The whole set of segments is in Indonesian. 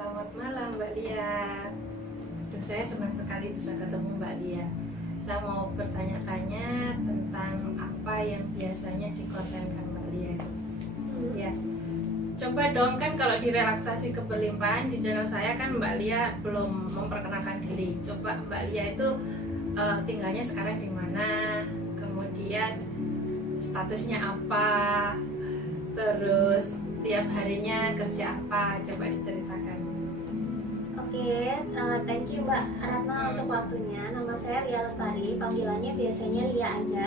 Selamat malam Mbak Lia. Aduh, saya senang sekali bisa ketemu Mbak Lia. Saya mau bertanya-tanya tentang apa yang biasanya dikontenkan Mbak Lia. Ya, coba dong, kan kalau di relaksasi keberlimpahan di channel saya kan Mbak Lia belum memperkenalkan diri. Coba Mbak Lia itu tinggalnya sekarang di mana, kemudian statusnya apa, terus tiap harinya kerja apa, coba diceritakan. Oke, thank you Mbak Ratna untuk waktunya. Nama saya Lia Lestari, panggilannya biasanya Lia aja.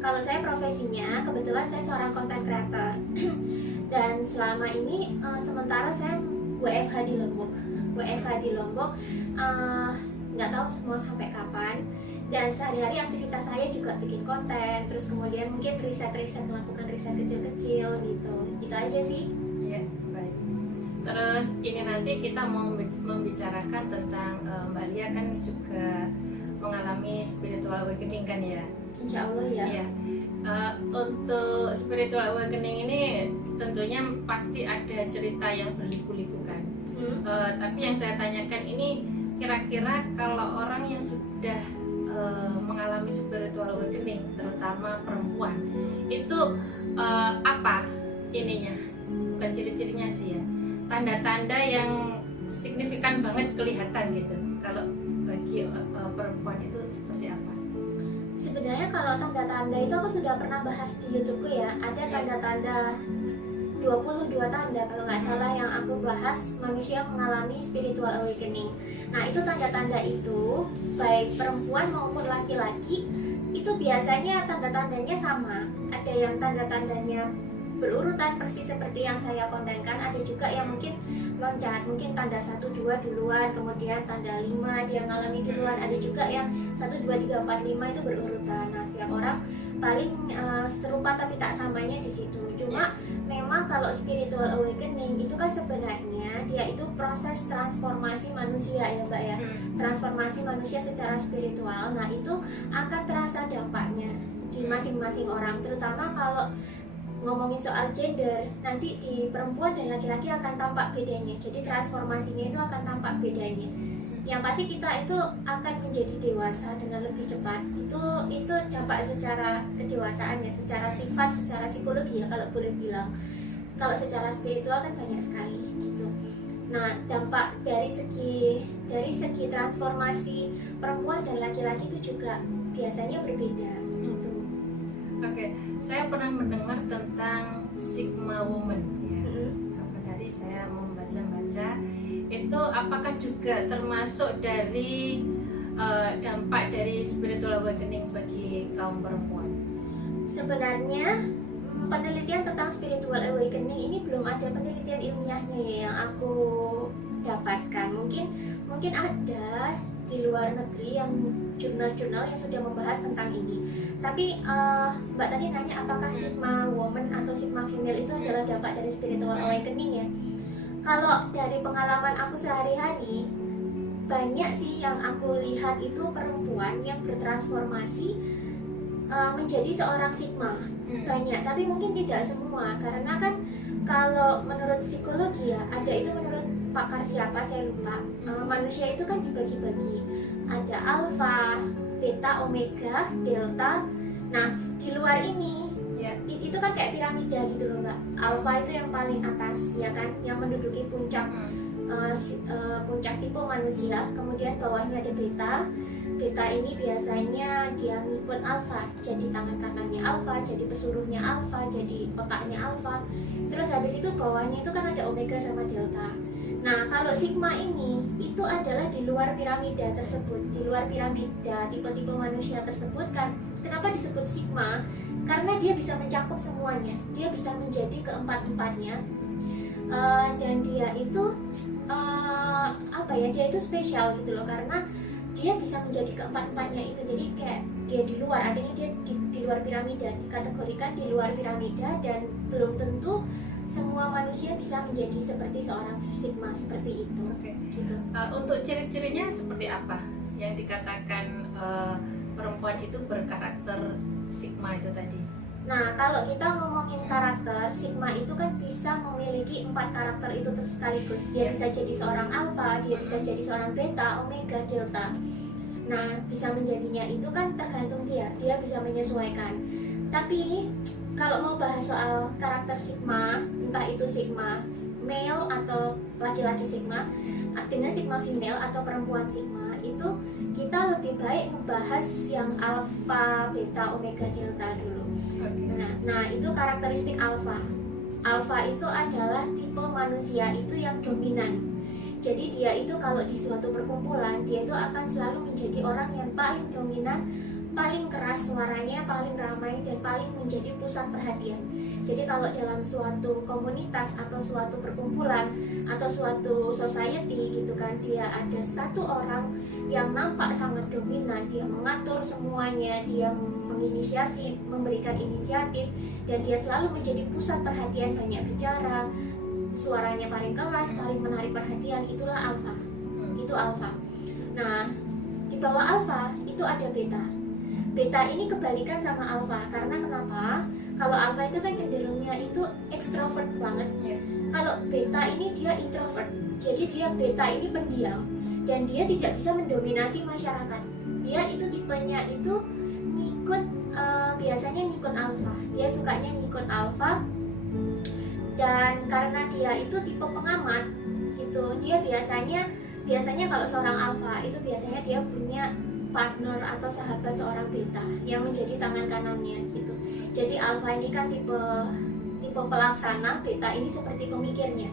Kalau saya profesinya, kebetulan saya seorang content creator. Dan selama ini, sementara saya WFH di Lombok. WFH di Lombok, nggak tahu mau sampai kapan. Dan sehari-hari aktivitas saya juga bikin konten, terus kemudian mungkin riset-riset, melakukan riset kecil-kecil gitu. Itu aja sih. Iya, baik. Terus ini nanti kita mau membicarakan tentang Mbak Lia kan juga mengalami spiritual awakening kan ya? Insya Allah ya. Iya. Untuk spiritual awakening ini tentunya pasti ada cerita yang berliku-liku kan. Tapi yang saya tanyakan ini, kira-kira kalau orang yang sudah mengalami spiritual awakening, terutama perempuan, itu apa ininya? Bukan ciri-cirinya sih ya, tanda-tanda yang signifikan banget kelihatan gitu. Kalau bagi perempuan itu seperti apa? Sebenarnya kalau tanda-tanda itu aku sudah pernah bahas di YouTubeku ya. Ada tanda-tanda 22 tanda kalau nggak salah yang aku bahas manusia mengalami spiritual awakening. Nah, itu tanda-tanda itu baik perempuan maupun laki-laki itu biasanya tanda-tandanya sama. Ada yang tanda-tandanya berurutan persis seperti yang saya kontenkan, ada juga yang mungkin loncat, mungkin tanda 1, 2 duluan, kemudian tanda 5 dia ngalami duluan, ada juga yang 1, 2, 3, 4, 5 itu berurutan. Nah, setiap orang paling serupa tapi tak samanya di situ. Cuma memang kalau spiritual awakening itu kan sebenarnya dia itu proses transformasi manusia ya Mbak ya. Transformasi manusia secara spiritual. Nah, itu akan terasa dampaknya di masing-masing orang, terutama kalau ngomongin soal gender, nanti di perempuan dan laki-laki akan tampak bedanya. Jadi transformasinya itu akan tampak bedanya. Yang pasti kita itu akan menjadi dewasa dengan lebih cepat. Itu dampak secara kedewasaan ya, secara sifat, secara psikologi ya kalau boleh bilang. Kalau secara spiritual kan banyak sekali gitu. Nah, dampak dari segi transformasi perempuan dan laki-laki itu juga biasanya berbeda gitu. Oke, saya pernah mendengar tentang Sigma Woman ya. Kapan hari saya membaca-baca itu, apakah juga termasuk dari dampak dari spiritual awakening bagi kaum perempuan? Sebenarnya penelitian tentang spiritual awakening ini belum ada penelitian ilmiahnya ya yang aku dapatkan. Mungkin ada di luar negeri yang jurnal-jurnal yang sudah membahas tentang ini. Tapi Mbak tadi nanya apakah Sigma Woman atau Sigma Female itu adalah dampak dari spiritual awakening ya. Kalau dari pengalaman aku sehari-hari, banyak sih yang aku lihat itu perempuan yang bertransformasi menjadi seorang Sigma. Banyak, tapi mungkin tidak semua. Karena kan kalau menurut psikologi ya, ada itu menurut pakar siapa saya lupa, manusia itu kan dibagi-bagi, ada alfa, beta, omega, delta. Nah, di luar ini itu kan kayak piramida gitu loh Mbak. Alfa itu yang paling atas ya kan, yang menduduki puncak puncak tipe manusia. Kemudian bawahnya ada beta. Beta ini biasanya dia ngikut alfa, jadi tangan kanannya alfa, jadi pesuruhnya alfa, jadi otaknya alfa. Terus habis itu bawahnya itu kan ada omega sama delta. Nah, kalau Sigma ini itu adalah di luar piramida tersebut, di luar piramida tipe-tipe manusia tersebut kan. Kenapa disebut Sigma? Karena dia bisa mencakup semuanya, dia bisa menjadi keempat-empatnya. Dan dia itu dia itu spesial gitu loh, karena dia bisa menjadi keempat-empatnya itu. Jadi kayak dia di luar, artinya dia di luar piramida, dikategorikan di luar piramida, dan belum tentu semua manusia bisa menjadi seperti seorang Sigma seperti itu. Oke. Gitu. Untuk ciri-cirinya seperti apa yang dikatakan perempuan itu berkarakter Sigma itu tadi? Nah, kalau kita ngomongin karakter, Sigma itu kan bisa memiliki 4 karakter itu sekaligus. Dia bisa jadi seorang alpha, dia bisa jadi seorang beta, omega, delta. Nah, bisa menjadinya itu kan tergantung dia bisa menyesuaikan. Tapi kalau mau bahas soal karakter Sigma, entah itu Sigma male atau laki-laki Sigma dengan Sigma female atau perempuan Sigma, itu kita lebih baik ngebahas yang alpha, beta, omega, delta dulu. Nah, itu karakteristik alpha. Alpha itu adalah tipe manusia itu yang dominan. Jadi dia itu kalau di suatu perkumpulan, dia itu akan selalu menjadi orang yang paling dominan, paling keras suaranya, paling ramai, dan paling menjadi pusat perhatian. Jadi kalau dalam suatu komunitas atau suatu perkumpulan atau suatu society gitu kan, dia ada satu orang yang nampak sangat dominan, dia mengatur semuanya, dia menginisiasi, memberikan inisiatif, dan dia selalu menjadi pusat perhatian, banyak bicara, suaranya paling keras, paling menarik perhatian, itulah alpha. Itu alpha. Nah, di bawah alpha itu ada beta. Beta ini kebalikan sama alpha, karena kenapa? Kalau alpha itu kan cenderungnya itu ekstrovert banget. Kalau beta ini dia introvert. Jadi dia beta ini pendiam dan dia tidak bisa mendominasi masyarakat. Dia itu tipenya itu ngikut, biasanya ngikut alpha. Dia sukanya ngikut alpha, dan karena dia itu tipe pengamat gitu, dia biasanya kalau seorang alpha itu biasanya dia punya partner atau sahabat seorang beta yang menjadi tangan kanannya gitu. Jadi alpha ini kan tipe pelaksana, beta ini seperti pemikirnya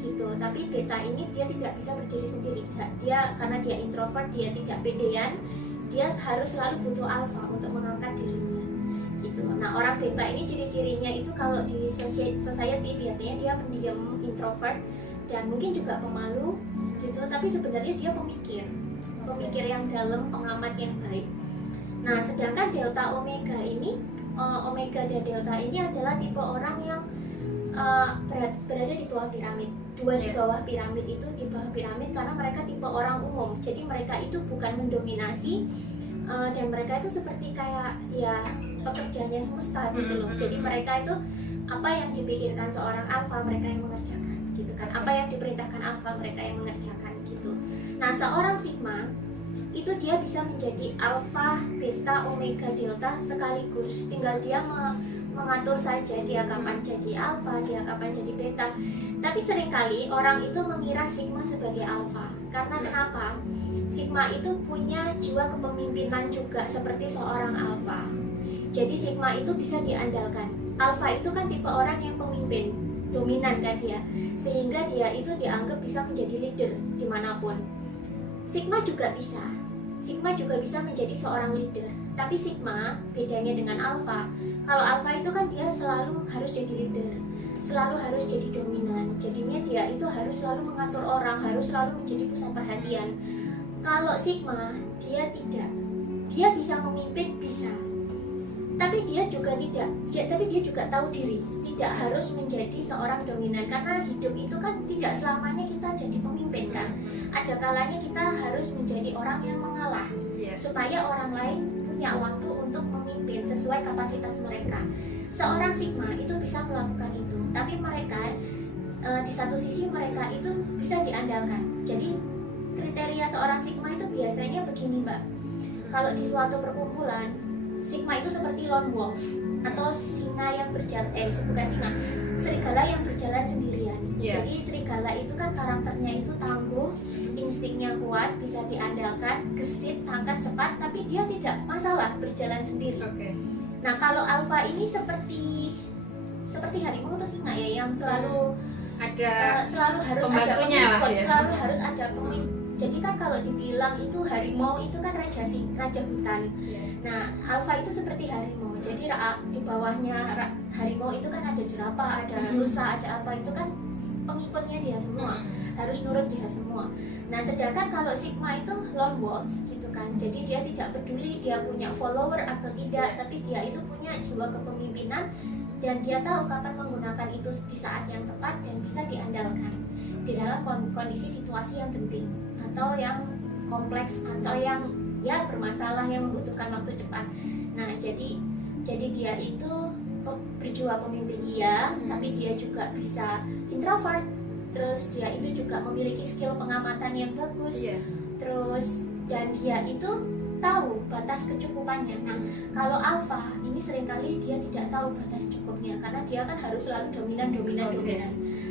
gitu. Tapi beta ini dia tidak bisa berdiri sendiri. Dia karena dia introvert, dia tidak pedean, dia harus selalu butuh alpha untuk mengangkat dirinya gitu. Nah, orang beta ini ciri-cirinya itu kalau di society biasanya dia pendiam, introvert, dan mungkin juga pemalu gitu. Tapi sebenarnya dia pemikir yang dalam, pengamat yang baik. Nah, sedangkan delta omega ini, omega dan delta ini adalah tipe orang yang berada di bawah piramid. Dua di bawah piramid itu di bawah piramid karena mereka tipe orang umum. Jadi mereka itu bukan mendominasi, dan mereka itu seperti kayak ya pekerjanya semesta gitu loh. Jadi mereka itu apa yang dipikirkan seorang alpha mereka yang mengerjakan gitu kan. Apa yang diperintahkan alpha mereka yang mengerjakan gitu. Nah, seorang sigma itu dia bisa menjadi alpha, beta, omega, delta sekaligus. Tinggal dia mengatur saja dia kapan jadi alpha, dia kapan jadi beta. Tapi seringkali orang itu mengira sigma sebagai alpha. Karena kenapa? Sigma itu punya jiwa kepemimpinan juga seperti seorang alpha. Jadi sigma itu bisa diandalkan. Alpha itu kan tipe orang yang pemimpin, dominan kan dia, sehingga dia itu dianggap bisa menjadi leader dimanapun. Sigma juga bisa menjadi seorang leader. Tapi sigma bedanya dengan alpha. Kalau alpha itu kan dia selalu harus jadi leader, selalu harus jadi dominan. Jadinya dia itu harus selalu mengatur orang, harus selalu menjadi pusat perhatian. Kalau sigma dia tidak, dia bisa memimpin, bisa, tapi dia juga tahu diri, tidak harus menjadi seorang dominan. Karena hidup itu kan tidak selamanya kita jadi pemimpin kan. Ada kalanya kita harus menjadi orang yang mengalah, supaya orang lain punya waktu untuk memimpin sesuai kapasitas mereka. Seorang sigma itu bisa melakukan itu, tapi mereka di satu sisi mereka itu bisa diandalkan. Jadi kriteria seorang sigma itu biasanya begini, Mbak. Kalau di suatu perkumpulan, sigma itu seperti lone wolf atau singa yang berjalan, bukan singa, serigala yang berjalan sendirian. Jadi serigala itu kan karakternya itu tangguh, instingnya kuat, bisa diandalkan, gesit, tangkas, cepat, tapi dia tidak masalah berjalan sendiri. Nah, kalau alpha ini seperti harimau atau singa ya, yang selalu selalu harus ada pengikut, selalu harus ada pemimpin. Jadi kan kalau dibilang itu harimau itu kan raja hutan. Nah, alpha itu seperti harimau. Jadi di bawahnya harimau itu kan ada jerapah, ada rusa, ada apa, itu kan pengikutnya dia semua, harus nurut dia semua. Nah, sedangkan kalau sigma itu lone wolf gitu kan. Jadi dia tidak peduli dia punya follower atau tidak, tapi dia itu punya jiwa kepemimpinan dan dia tahu kapan menggunakan itu di saat yang tepat dan bisa diandalkan di dalam kondisi situasi yang genting atau yang kompleks atau yang ya bermasalah yang membutuhkan waktu cepat. Nah, jadi Jadi dia itu berjiwa pemimpin iya, tapi dia juga bisa introvert. Terus dia itu juga memiliki skill pengamatan yang bagus. Iya. Terus dan dia itu tahu batas kecukupannya. Nah, kalau alpha ini seringkali dia tidak tahu batas cukupnya karena dia kan harus selalu dominan. Oke.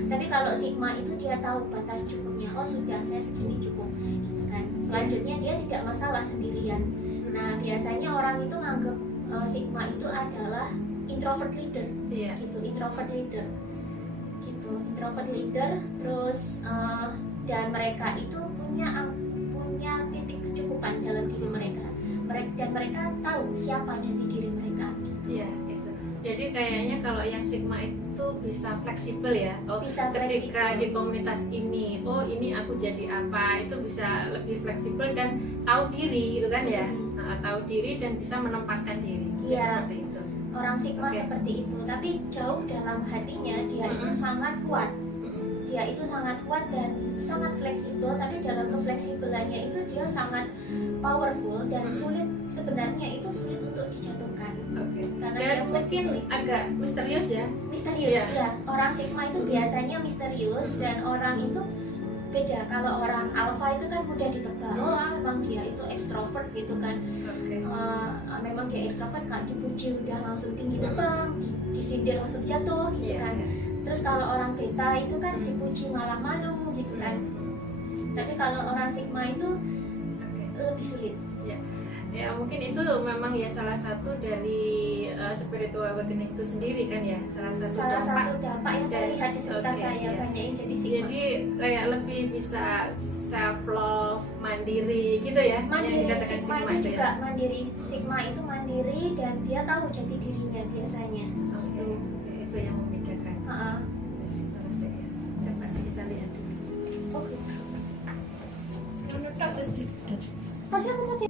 Tapi kalau sigma itu dia tahu batas cukupnya. Oh sudah, saya segini cukup, gitu kan. Selanjutnya dia tidak masalah sendirian. Nah, biasanya orang itu nganggap sigma itu adalah introvert leader, Iya. gitu, introvert leader. Terus dan mereka itu punya titik kecukupan dalam diri mereka. Dan mereka tahu siapa jati diri mereka. Iya, itu. Jadi kayaknya kalau yang sigma itu bisa fleksibel ya. Oh, Bisa ketika fleksibel. di komunitas ini, oh ini aku jadi apa, itu bisa lebih fleksibel dan tahu diri gitu kan ya. Nah, tahu diri dan bisa menempatkan diri. Iya. Seperti itu. Orang sigma Oke. seperti itu, tapi jauh dalam hatinya dia itu sangat kuat. Dia itu sangat kuat dan sangat fleksibel, tapi dalam kefleksibelannya itu dia sangat powerful dan sebenarnya itu sulit untuk dijatuhkan. Oke. Karena Dan dia mungkin fleksibel. agak misterius ya. Misterius, Iya. ya. Orang sigma itu biasanya misterius dan orang itu beda. Kalau orang alpha itu kan mudah ditebak. Oh, memang dia itu ekstrovert gitu kan. Oke. Memang dia ekstrovert kan, dipuji udah langsung tinggi terbang, disindir langsung jatuh gitu Iya. kan. Terus kalau orang beta itu kan dipuji malah malu gitu kan. Tapi kalau orang sigma itu Oke. lebih sulit. Ya mungkin itu memang ya salah satu dari spiritual awakening itu sendiri kan ya, salah satu Dampak yang saya lihat di sekitar Oke, saya iya. banyak yang jadi sigma. Jadi kayak lebih bisa self love, mandiri gitu ya, yang Mandiri, dikatakan sigma sigma itu itu juga ya. mandiri. Sigma itu mandiri dan dia tahu jati dirinya biasanya. Oke, oke, itu yang membedakan. Heeh. Terus ya, coba kita lihat dulu. Oh gitu. Menurut aku sih, Tapi aku tadi